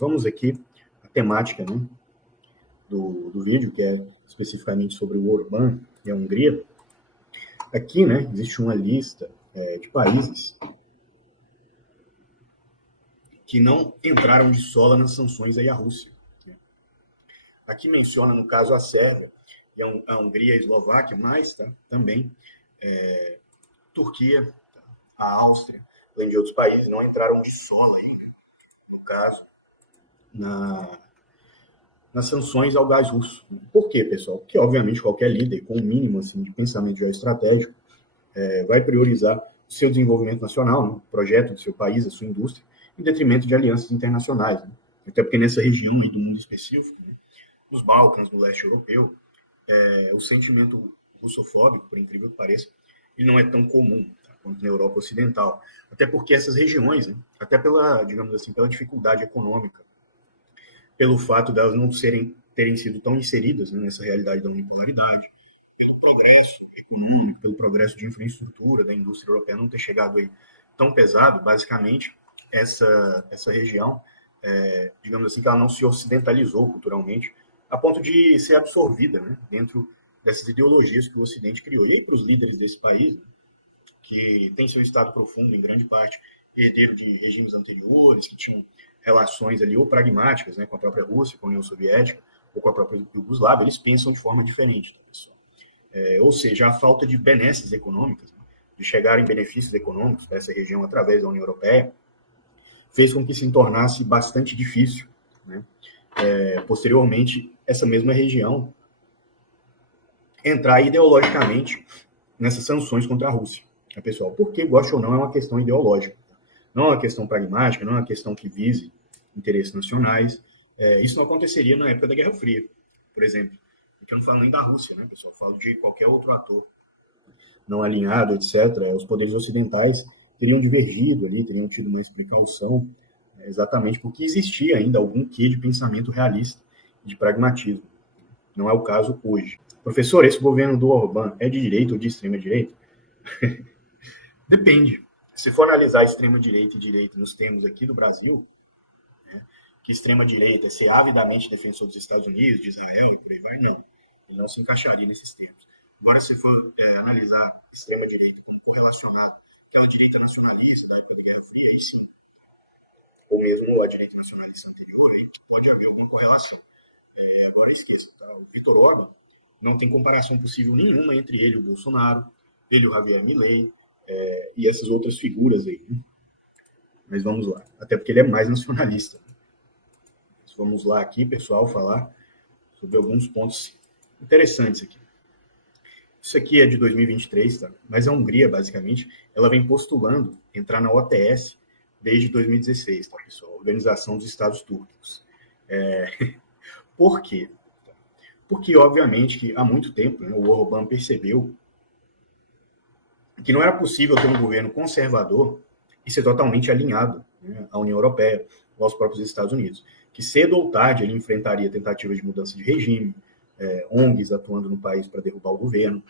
Vamos aqui a temática, né, do vídeo, que é especificamente sobre o Orbán e a Hungria. Aqui, né, existe uma lista de países que não entraram de sola nas sanções aí à Rússia. Aqui menciona, no caso, a Sérvia, e a Hungria e a Eslováquia, mas também Turquia, a Áustria, além de outros países, não entraram de sola ainda, no caso, nas sanções ao gás russo. Por quê, pessoal? Porque, obviamente, qualquer líder com um mínimo assim, de pensamento geoestratégico vai priorizar o seu desenvolvimento nacional, né, o projeto do seu país, a sua indústria, em detrimento de alianças internacionais. Né? Até porque nessa região aí do mundo específico, né, nos Balcãs, no leste europeu, o sentimento russofóbico, por incrível que pareça, ele não é tão comum quanto na Europa Ocidental. Até porque essas regiões, né, até pela, digamos assim, pela dificuldade econômica, pelo fato de elas não terem sido tão inseridas, né, nessa realidade da unipolaridade, pelo progresso econômico, pelo progresso de infraestrutura da indústria europeia não ter chegado aí tão pesado, basicamente, essa região, digamos assim, que ela não se ocidentalizou culturalmente, a ponto de ser absorvida, né, dentro dessas ideologias que o Ocidente criou. E aí, para os líderes desse país, né, que tem seu estado profundo, em grande parte, herdeiro de regimes anteriores, que tinham relações ali ou pragmáticas, né, com a própria Rússia, com a União Soviética, ou com a própria Iugoslávia, eles pensam de forma diferente, tá, pessoal? Ou seja, a falta de benesses econômicas, né, de chegar em benefícios econômicos para essa região através da União Europeia, fez com que se tornasse bastante difícil, né, posteriormente, essa mesma região entrar ideologicamente nessas sanções contra a Rússia, tá, pessoal? Porque, goste ou não, é uma questão ideológica. Não é uma questão pragmática, não é uma questão que vise interesses nacionais. Isso não aconteceria na época da Guerra Fria, por exemplo. Porque eu não falo nem da Rússia, né, pessoal? Eu falo de qualquer outro ator não alinhado, etc. Os poderes ocidentais teriam divergido ali, teriam tido mais precaução, exatamente porque existia ainda algum quê de pensamento realista, de pragmatismo. Não é o caso hoje. Professor, esse governo do Orbán é de direita ou de extrema direita? Depende. Se for analisar extrema-direita e direita nos termos aqui do Brasil, né, que extrema-direita é ser avidamente defensor dos Estados Unidos, de Israel e por aí vai, não. Ele não se encaixaria nesses termos. Agora, se for analisar extrema-direita como correlacionado àquela direita nacionalista da época da Guerra Fria, aí sim. Ou mesmo a direita nacionalista anterior, aí pode haver alguma correlação. Agora, esqueça, tá? O Viktor Orbán não tem comparação possível nenhuma entre ele e o Bolsonaro, ele e o Javier Milei, e essas outras figuras aí. Né? Mas vamos lá. Até porque ele é mais nacionalista. Mas vamos lá aqui, pessoal, falar sobre alguns pontos interessantes aqui. Isso aqui é de 2023, tá? Mas a Hungria, basicamente, ela vem postulando entrar na OTS desde 2016, tá, pessoal? Organização dos Estados Túrquicos. Por quê? Porque, obviamente, que há muito tempo, né, o Orbán percebeu que não era possível ter um governo conservador e ser totalmente alinhado, né, à União Europeia ou aos próprios Estados Unidos, que cedo ou tarde ele enfrentaria tentativas de mudança de regime, ONGs atuando no país para derrubar o governo,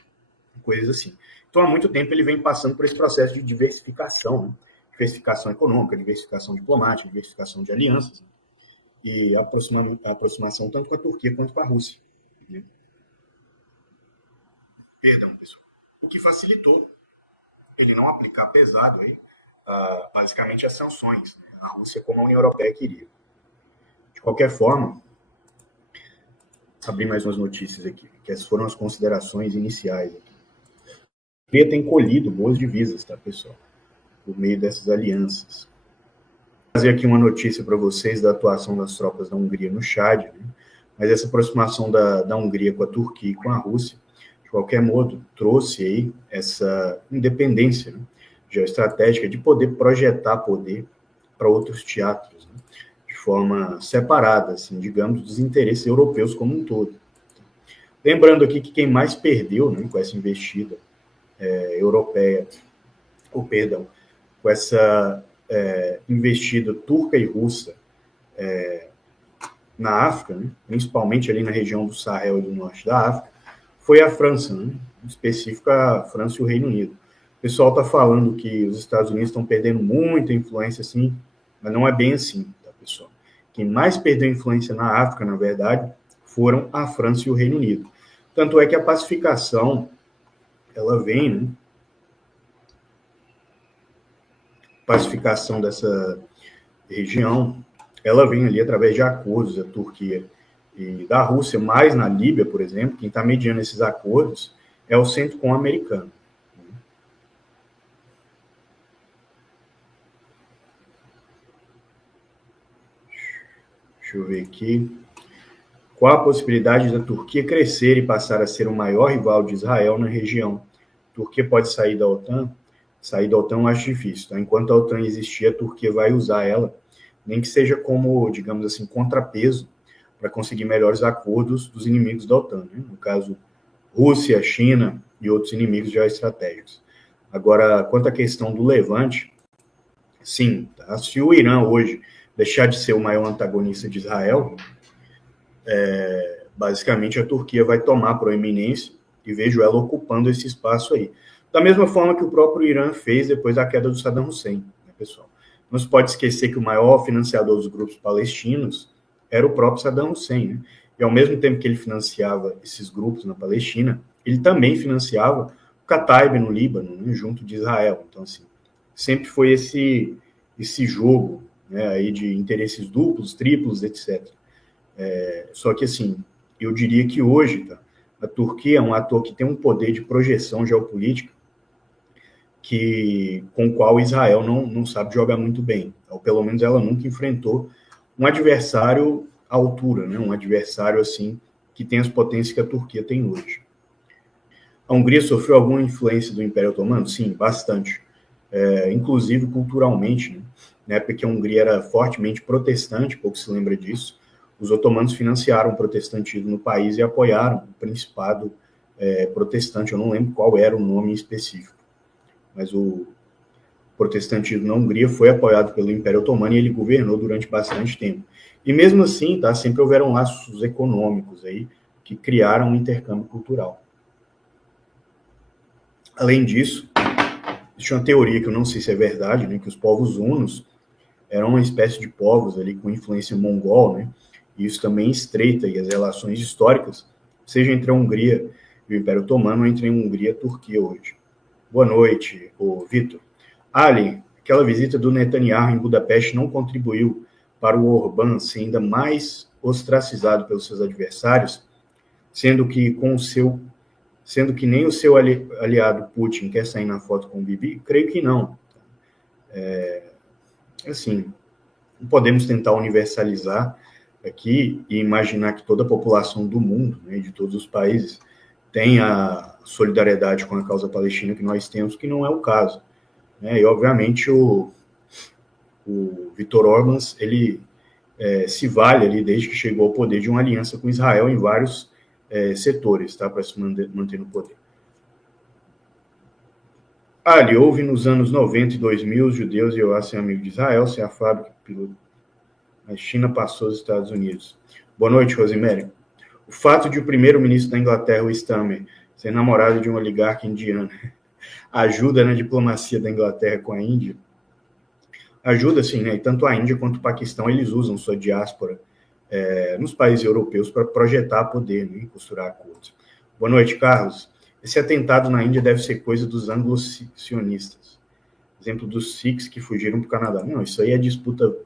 coisas assim. Então, há muito tempo ele vem passando por esse processo de diversificação, né? Diversificação econômica, diversificação diplomática, diversificação de alianças, né? E a aproximação tanto com a Turquia quanto com a Rússia. Né? Perdão, pessoal. O que facilitou ele não aplicar pesado aí, basicamente as sanções, né? A Rússia como a União Europeia queria. De qualquer forma, abrir mais umas notícias aqui, que essas foram as considerações iniciais aqui. A Turquia tem colhido boas divisas, tá, pessoal? Por meio dessas alianças. Vou trazer aqui uma notícia para vocês da atuação das tropas da Hungria no Chad, né? Mas essa aproximação da Hungria com a Turquia e com a Rússia, de qualquer modo, trouxe aí essa independência, né, geoestratégica de poder projetar poder para outros teatros, né, de forma separada, assim, digamos, dos interesses europeus como um todo. Lembrando aqui que quem mais perdeu, né, com essa investida europeia, com essa investida turca e russa na África, né, principalmente ali na região do Sahel e do norte da África, foi a França, né, em específico a França e o Reino Unido. O pessoal está falando que os Estados Unidos estão perdendo muita influência, assim, mas não é bem assim, tá, pessoal? Quem mais perdeu influência na África, na verdade, foram a França e o Reino Unido. Tanto é que a pacificação, ela vem, né, pacificação dessa região, ela vem ali através de acordos da Turquia e da Rússia, mais na Líbia, por exemplo, quem está mediando esses acordos é o Centro-Com americano. Deixa eu ver aqui. Qual a possibilidade da Turquia crescer e passar a ser o maior rival de Israel na região? A Turquia pode sair da OTAN? Sair da OTAN eu acho difícil. Tá? Enquanto a OTAN existir, a Turquia vai usar ela, nem que seja como, digamos assim, contrapeso para conseguir melhores acordos dos inimigos da OTAN. Né? No caso, Rússia, China e outros inimigos geoestratégicos. Agora, quanto à questão do Levante, sim, tá? Se o Irã hoje deixar de ser o maior antagonista de Israel, basicamente a Turquia vai tomar proeminência e vejo ela ocupando esse espaço aí. Da mesma forma que o próprio Irã fez depois da queda do Saddam Hussein, né, pessoal? Não se pode esquecer que o maior financiador dos grupos palestinos era o próprio Saddam Hussein, né? E ao mesmo tempo que ele financiava esses grupos na Palestina, ele também financiava o Kataib no Líbano, né, junto de Israel. Então, assim, sempre foi esse jogo, né, aí de interesses duplos, triplos, etc. Só que, assim, eu diria que hoje, tá, a Turquia é um ator que tem um poder de projeção geopolítica com o qual Israel não sabe jogar muito bem. Ou pelo menos ela nunca enfrentou um adversário à altura, né? Um adversário assim que tem as potências que a Turquia tem hoje. A Hungria sofreu alguma influência do Império Otomano? Sim, bastante. Inclusive culturalmente, né? Na época que a Hungria era fortemente protestante, pouco se lembra disso, os otomanos financiaram o protestantismo no país e apoiaram o principado protestante. Eu não lembro qual era o nome específico, mas o protestantismo na Hungria foi apoiado pelo Império Otomano e ele governou durante bastante tempo. E mesmo assim, tá, sempre houveram laços econômicos aí que criaram um intercâmbio cultural. Além disso, existe uma teoria que eu não sei se é verdade, né, que os povos hunos eram uma espécie de povos ali com influência mongol, né, e isso também estreita aí as relações históricas, seja entre a Hungria e o Império Otomano, ou entre a Hungria e a Turquia hoje. Boa noite, Vitor. Ali, aquela visita do Netanyahu em Budapeste não contribuiu para o Orbán ser ainda mais ostracizado pelos seus adversários, sendo que nem o seu aliado Putin quer sair na foto com o Bibi? Creio que não. Assim, não podemos tentar universalizar aqui e imaginar que toda a população do mundo, né, de todos os países, tem a solidariedade com a causa palestina que nós temos, que não é o caso. Né? E, obviamente, o Viktor Orbán, ele se vale ali, desde que chegou ao poder, de uma aliança com Israel em vários setores, tá, para se manter no poder. Ali, houve nos anos 90 e 2000 os judeus e eu ser amigo de Israel, ser a fábrica piloto. A China passou os Estados Unidos. Boa noite, Rosemary. O fato de o primeiro-ministro da Inglaterra, o Starmer, ser namorado de um oligarca indiano, ajuda na diplomacia da Inglaterra com a Índia? Ajuda, sim, né? E tanto a Índia quanto o Paquistão, eles usam sua diáspora nos países europeus para projetar poder, né? E costurar acordos. Boa noite, Carlos. Esse atentado na Índia deve ser coisa dos anglo-sionistas. Exemplo dos Sikhs que fugiram para o Canadá. Não, isso aí é disputa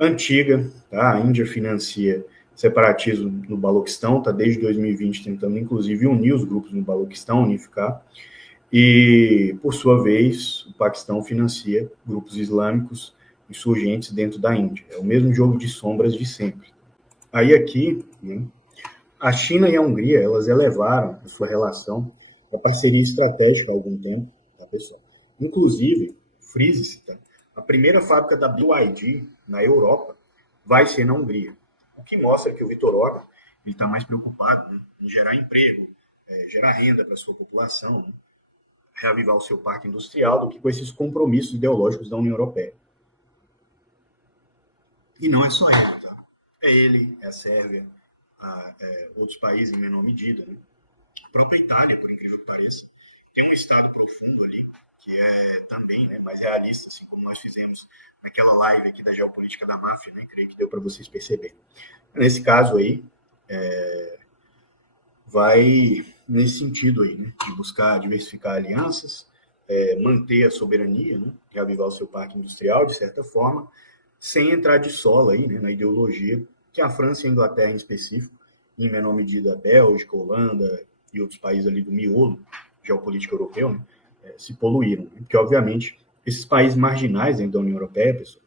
antiga, tá? A Índia financia separatismo no Baloquistão, está desde 2020 tentando, inclusive, unir os grupos no Baloquistão, unificar. E, por sua vez, o Paquistão financia grupos islâmicos insurgentes dentro da Índia. É o mesmo jogo de sombras de sempre. Aí aqui, né, a China e a Hungria, elas elevaram a sua relação para parceria estratégica há algum tempo, tá, pessoal? Inclusive, frise-se, tá? A primeira fábrica da BYD na Europa vai ser na Hungria. O que mostra que o Viktor Orbán está mais preocupado, né, em gerar emprego, gerar renda para a sua população, né, reavivar o seu parque industrial, do que com esses compromissos ideológicos da União Europeia. E não é só ele, tá? É ele, é a Sérvia, outros países em menor medida, né? A própria Itália, por incrível que pareça, tem um estado profundo ali, que é também, né, mais realista, assim como nós fizemos naquela live aqui da geopolítica da máfia, né? Creio que deu para vocês perceberem. Nesse caso aí, vai nesse sentido aí, né, de buscar diversificar alianças, manter a soberania, né, reavivar o seu parque industrial, de certa forma, sem entrar de sola aí, né, na ideologia que a França e a Inglaterra em específico, em menor medida a Bélgica, a Holanda e outros países ali do miolo geopolítico europeu, né, se poluíram. Né, porque, obviamente, esses países marginais dentro da União Europeia, pessoal,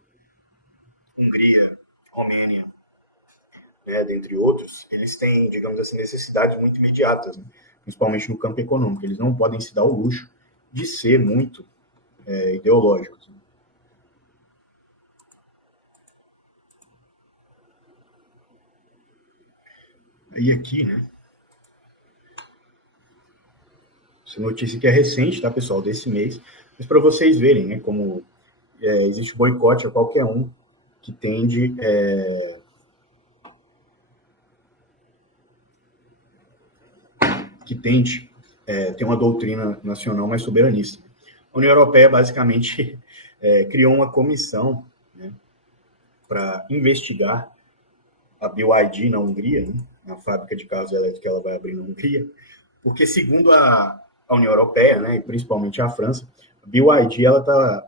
Hungria, Romênia, né, dentre outros, eles têm, digamos assim, necessidades muito imediatas, né, principalmente no campo econômico. Eles não podem se dar o luxo de ser muito ideológicos. Né. E aqui, né, essa notícia que é recente, tá, pessoal, desse mês, mas para vocês verem, né, como existe boicote a qualquer um que tende ter uma doutrina nacional mais soberanista. A União Europeia, basicamente, criou uma comissão, né, para investigar a BYD na Hungria, né, a fábrica de carros elétricos que ela vai abrir na Hungria, porque, segundo a União Europeia, né, e principalmente a França, a BYD está,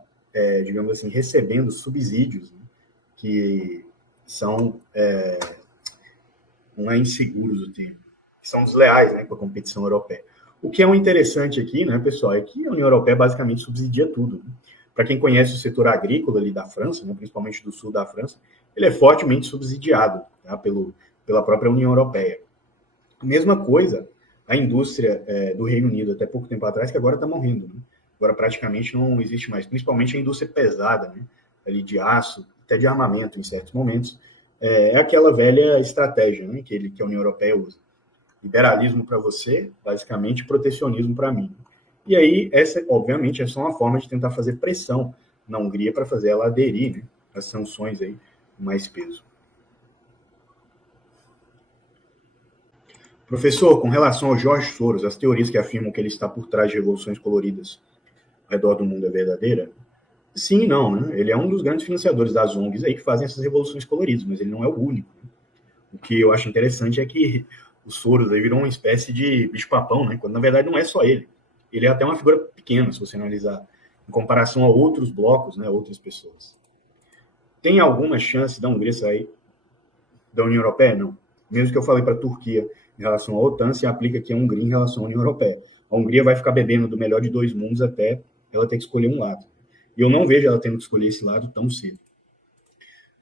digamos assim, recebendo subsídios, né, que são, não é inseguros o termo, que são desleais, né, com a competição europeia. O que é um interessante aqui, né, pessoal, é que a União Europeia basicamente subsidia tudo. Né? Para quem conhece o setor agrícola ali da França, né, principalmente do sul da França, ele é fortemente subsidiado, tá, pela própria União Europeia. A mesma coisa a indústria do Reino Unido, até pouco tempo atrás, que agora está morrendo. Né? Agora praticamente não existe mais, principalmente a indústria pesada, né, ali de aço, até de armamento em certos momentos, é aquela velha estratégia, né, que a União Europeia usa. Liberalismo para você, basicamente protecionismo para mim. E aí, essa, obviamente, é só uma forma de tentar fazer pressão na Hungria para fazer ela aderir, né, às sanções aí com mais peso. Professor, com relação ao Jorge Soros, as teorias que afirmam que ele está por trás de revoluções coloridas ao redor do mundo é verdadeira? Sim e não, né? Ele é um dos grandes financiadores das ONGs aí que fazem essas revoluções coloridas, mas ele não é o único. Né? O que eu acho interessante é que o Soros aí virou uma espécie de bicho-papão, né? Quando na verdade não é só ele. Ele é até uma figura pequena, se você analisar, em comparação a outros blocos, né? Outras pessoas. Tem alguma chance da Hungria sair da União Europeia? Não. Mesmo que eu falei para a Turquia em relação à OTAN, se aplica aqui a Hungria em relação à União Europeia. A Hungria vai ficar bebendo do melhor de dois mundos até ela ter que escolher um lado. E eu não vejo ela tendo que escolher esse lado tão cedo.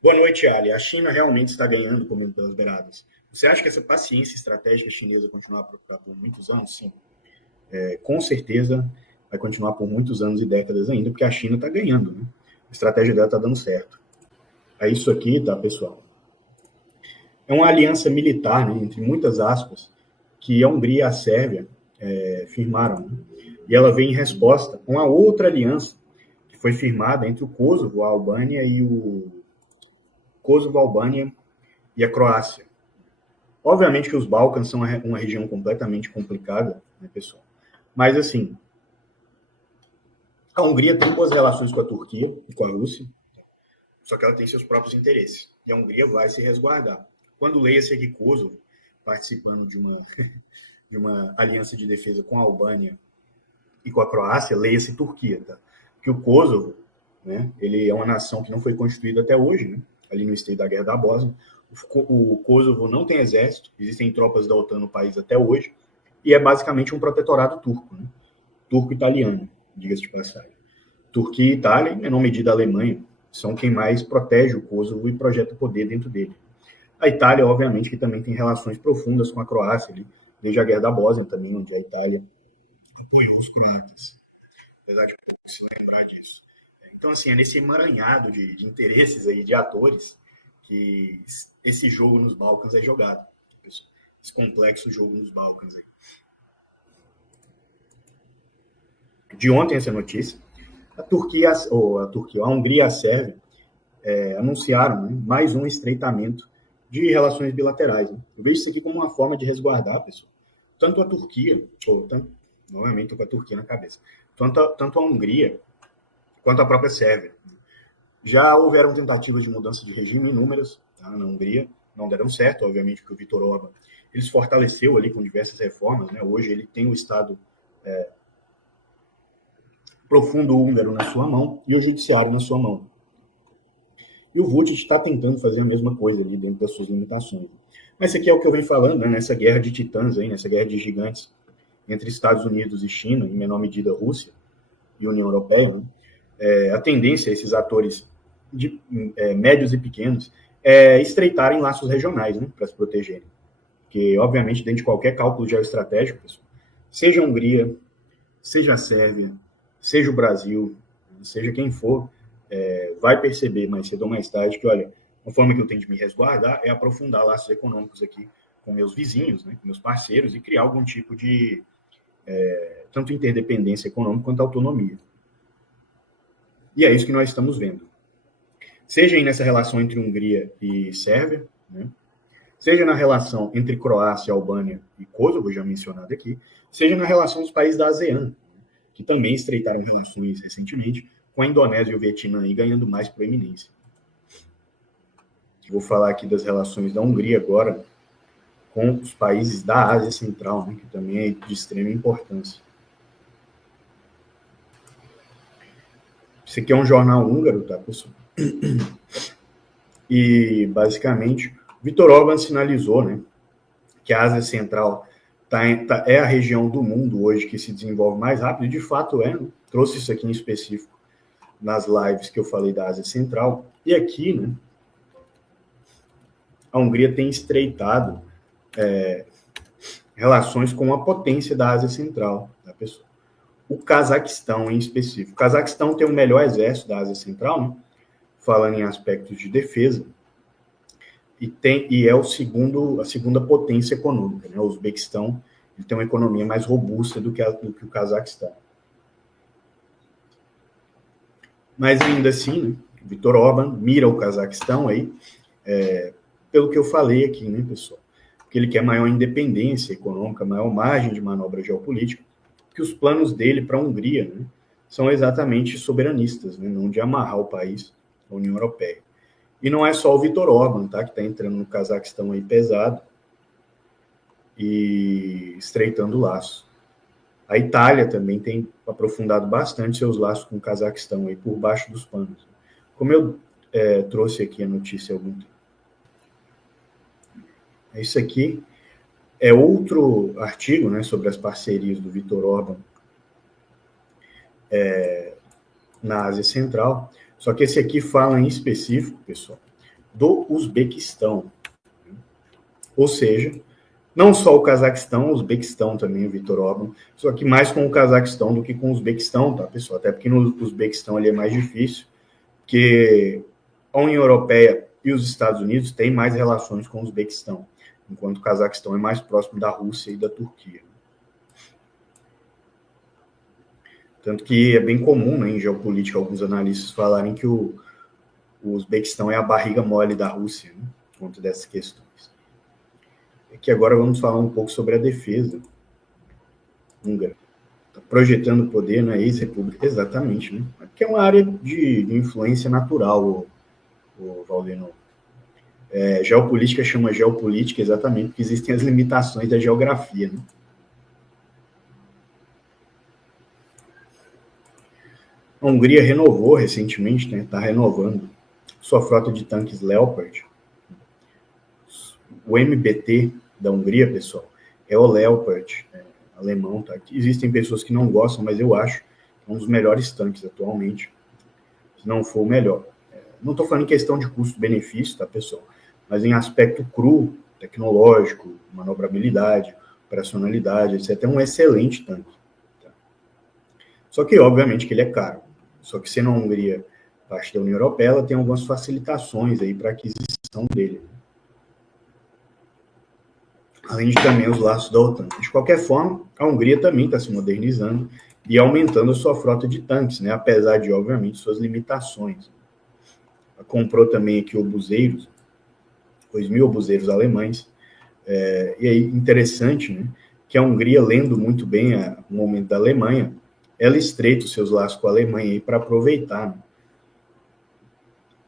Boa noite, Ali. A China realmente está ganhando comendo pelas beiradas. Você acha que essa paciência estratégica chinesa vai continuar por muitos anos? Sim. Com certeza vai continuar por muitos anos e décadas ainda, porque a China está ganhando. Né? A estratégia dela está dando certo. É isso aqui, tá, pessoal? É uma aliança militar, né, entre muitas aspas, que a Hungria e a Sérvia firmaram. Né? e ela vem em resposta a uma outra aliança que foi firmada entre o Kosovo, a Albânia e a Croácia. Obviamente que os Balcãs são uma região completamente complicada, né, pessoal? Mas, assim, a Hungria tem boas relações com a Turquia e com a Rússia, só que ela tem seus próprios interesses. E a Hungria vai se resguardar. Quando leia-se aqui Kosovo, participando de uma aliança de defesa com a Albânia e com a Croácia, leia-se Turquia, tá? Porque o Kosovo, né, ele é uma nação que não foi constituída até hoje, né, ali no esteio da Guerra da Bósnia. O Kosovo não tem exército, existem tropas da OTAN no país até hoje, e é basicamente um protetorado turco, né? Turco-italiano, diga-se de passagem. Turquia e Itália, em menor medida a Alemanha, são quem mais protege o Kosovo e projeta poder dentro dele. A Itália, obviamente, que também tem relações profundas com a Croácia, ali, desde a Guerra da Bósnia também, onde a Itália apoiou os croatas, apesar de pouco se lembrar disso. Então, assim, é nesse emaranhado de interesses aí, de atores, que esse jogo nos Balcãs é jogado. Esse complexo jogo nos Balcãs aí. De ontem essa notícia, a Hungria e a Sérvia anunciaram, né, mais um estreitamento de relações bilaterais. Né? Eu vejo isso aqui como uma forma de resguardar, pessoal, tanto a Turquia, novamente estou com a Turquia na cabeça, tanto a Hungria quanto a própria Sérvia. Já houveram tentativas de mudança de regime inúmeras, tá, na Hungria, não deram certo, obviamente, porque o Viktor Orbán ele se fortaleceu ali com diversas reformas, né? Hoje ele tem o Estado profundo húngaro na sua mão e o judiciário na sua mão. E o Vučić está tentando fazer a mesma coisa ali dentro das suas limitações. Mas isso aqui é o que eu venho falando, né? Nessa guerra de titãs, aí, nessa guerra de gigantes entre Estados Unidos e China, em menor medida Rússia e União Europeia, né? A tendência, esses atores médios e pequenos, estreitarem laços regionais, né, para se protegerem. Porque, obviamente, dentro de qualquer cálculo geoestratégico, pessoal, seja a Hungria, seja a Sérvia, seja o Brasil, seja quem for, vai perceber mais cedo ou mais tarde que, olha, uma forma que eu tenho de me resguardar é aprofundar laços econômicos aqui com meus vizinhos, né, com meus parceiros, e criar algum tipo de tanto interdependência econômica quanto autonomia. E é isso que nós estamos vendo. Seja aí nessa relação entre Hungria e Sérvia, né, seja na relação entre Croácia, Albânia e Kosovo, já mencionado aqui, seja na relação dos países da ASEAN, que também estreitaram relações recentemente, com a Indonésia e o Vietnã aí ganhando mais proeminência. Vou falar aqui das relações da Hungria agora com os países da Ásia Central, né, que também é de extrema importância. Esse aqui é um jornal húngaro, tá, pessoal? E, basicamente, Viktor Orbán sinalizou, né, que a Ásia Central é a região do mundo hoje que se desenvolve mais rápido, e de fato né? Trouxe isso aqui em específico nas lives que eu falei da Ásia Central. E aqui, né, a Hungria tem estreitado relações com a potência da Ásia Central, tá, pessoal? O Cazaquistão, em específico. O Cazaquistão tem o melhor exército da Ásia Central, né, falando em aspectos de defesa, e é a segunda potência econômica. Né? O Uzbequistão ele tem uma economia mais robusta do que o Cazaquistão. Mas ainda assim, né, Viktor Orbán mira o Cazaquistão aí, pelo que eu falei aqui, né, pessoal? Porque ele quer maior independência econômica, maior margem de manobra geopolítica, que os planos dele para a Hungria, né, são exatamente soberanistas, né, não de amarrar o país à União Europeia. E não é só o Viktor Orbán, tá, que está entrando no Cazaquistão aí pesado e estreitando laços. A Itália também tem aprofundado bastante seus laços com o Cazaquistão aí por baixo dos panos. Como eu trouxe aqui a notícia há algum tempo. Isso aqui é outro artigo, né, sobre as parcerias do Viktor Orbán na Ásia Central, só que esse aqui fala em específico, pessoal, do Uzbequistão. Ou seja, não só o Cazaquistão, o Uzbequistão também, o Viktor Orbán, só que mais com o Cazaquistão do que com o Uzbequistão, tá, pessoal? Até porque no Uzbequistão ali é mais difícil, porque a União Europeia e os Estados Unidos têm mais relações com o Uzbequistão, enquanto o Cazaquistão é mais próximo da Rússia e da Turquia. Tanto que é bem comum, né, em geopolítica, alguns analistas falarem que o Uzbequistão é a barriga mole da Rússia, né, contra dessas questões. Aqui agora vamos falar um pouco sobre a defesa húngara. Tá projetando o poder na ex-república, exatamente, né? Porque é uma área de influência natural, o Valdeno. Geopolítica chama geopolítica exatamente porque existem as limitações da geografia, né? A Hungria renovou recentemente, né? Está renovando sua frota de tanques Leopard. O MBT da Hungria, pessoal, é o Leopard, alemão, tá? Existem pessoas que não gostam, mas eu acho que é um dos melhores tanques atualmente, se não for o melhor. Não estou falando em questão de custo-benefício, tá, pessoal? Mas em aspecto cru, tecnológico, manobrabilidade, operacionalidade, etc. É um excelente tanque. Tá? Só que, obviamente, que ele é caro. Só que sendo a Hungria parte da União Europeia, ela tem algumas facilitações aí para aquisição dele. Além de também os laços da OTAN. De qualquer forma, a Hungria também está se modernizando e aumentando a sua frota de tanques, né? Apesar de, obviamente, suas limitações. Ela comprou também aqui obuseiros, 2.000 obuseiros alemães. E aí, interessante, né? Que a Hungria, lendo muito bem o momento da Alemanha, ela estreita os seus laços com a Alemanha para aproveitar, né?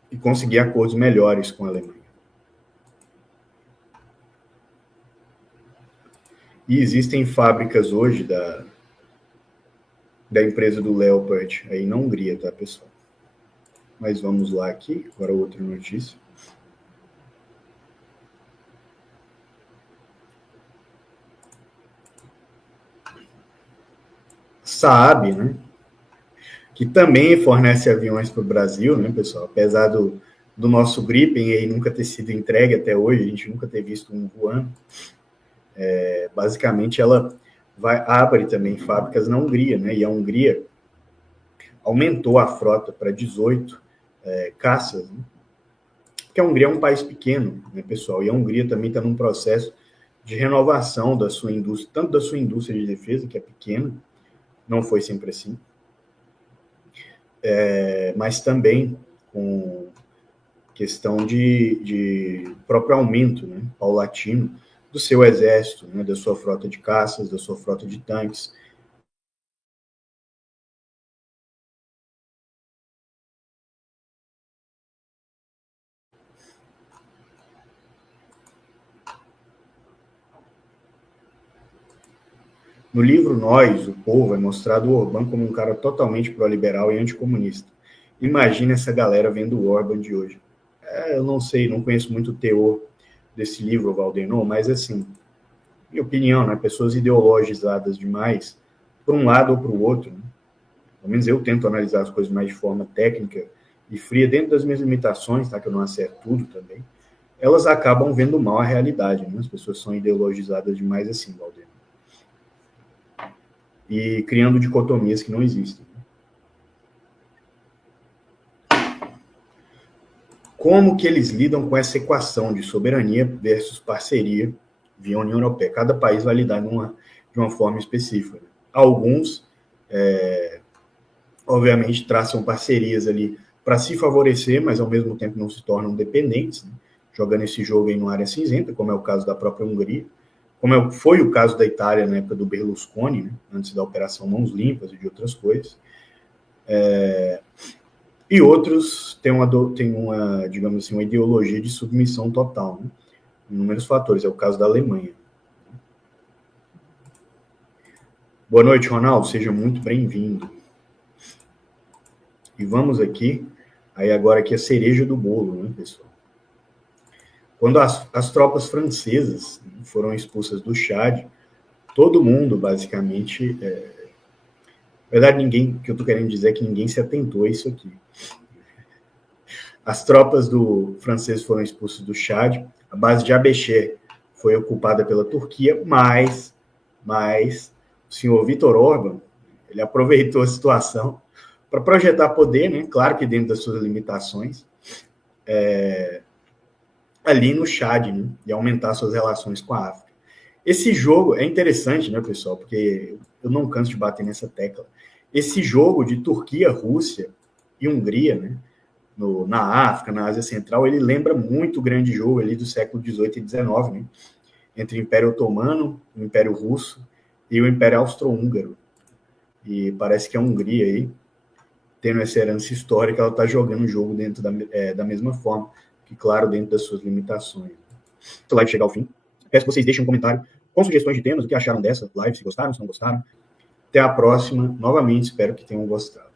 E conseguir acordos melhores com a Alemanha. E existem fábricas hoje da empresa do Leopard aí na Hungria, tá, pessoal? Mas vamos lá aqui, agora outra notícia. Saab, né? Que também fornece aviões para o Brasil, né, pessoal? Apesar do nosso Gripen aí nunca ter sido entregue até hoje, a gente nunca ter visto um voando. Basicamente, ela abre também fábricas na Hungria, né? E a Hungria aumentou a frota para 18 caças, né? Porque a Hungria é um país pequeno, né, pessoal? E a Hungria também está num processo de renovação da sua indústria, tanto da sua indústria de defesa, que é pequena, não foi sempre assim, mas também com questão de próprio aumento, né, paulatino, do seu exército, né, da sua frota de caças, da sua frota de tanques. No livro Nós, o Povo, é mostrado o Orbán como um cara totalmente pró-liberal e anticomunista. Imagina essa galera vendo o Orbán de hoje. Eu não sei, não conheço muito o teor desse livro, Valdemar, mas assim, minha opinião, né, pessoas ideologizadas demais, por um lado ou para o outro, né? Pelo menos eu tento analisar as coisas mais de forma técnica e fria, dentro das minhas limitações, tá, que eu não acerto tudo também, elas acabam vendo mal a realidade, né? As pessoas são ideologizadas demais assim, Valdemar. E criando dicotomias que não existem. Como que eles lidam com essa equação de soberania versus parceria via União Europeia? Cada país vai lidar de uma forma específica. Alguns, obviamente, traçam parcerias ali para se favorecer, mas ao mesmo tempo não se tornam dependentes, né? Jogando esse jogo em uma área cinzenta, como é o caso da própria Hungria, como foi o caso da Itália na época do Berlusconi, né? Antes da Operação Mãos Limpas e de outras coisas. E outros têm uma, digamos assim, uma ideologia de submissão total, né? Inúmeros fatores, é o caso da Alemanha. Boa noite, Ronaldo, seja muito bem-vindo. E vamos aqui, aí agora aqui a cereja do bolo, né, pessoal? Quando as tropas francesas foram expulsas do Chad, todo mundo, basicamente, na verdade, o que eu estou querendo dizer é que ninguém se atentou a isso aqui. As tropas franceses foram expulsas do Chad, a base de Abéché foi ocupada pela Turquia, mas o senhor Viktor Orbán, ele aproveitou a situação para projetar poder, né? Claro que dentro das suas limitações, ali no Chad, né? E aumentar suas relações com a África. Esse jogo é interessante, né, pessoal? Porque eu não canso de bater nessa tecla. esse jogo de Turquia, Rússia e Hungria, né, na África, na Ásia Central, ele lembra muito o grande jogo ali do século XVIII e XIX, né, entre o Império Otomano, o Império Russo e o Império Austro-Húngaro. E parece que a Hungria aí, tendo essa herança histórica, ela está jogando o jogo dentro da mesma forma, que claro, dentro das suas limitações. Essa live chegar ao fim, peço que vocês deixem um comentário com sugestões de temas, o que acharam dessa live, se gostaram, se não gostaram. Até a próxima, novamente, espero que tenham gostado.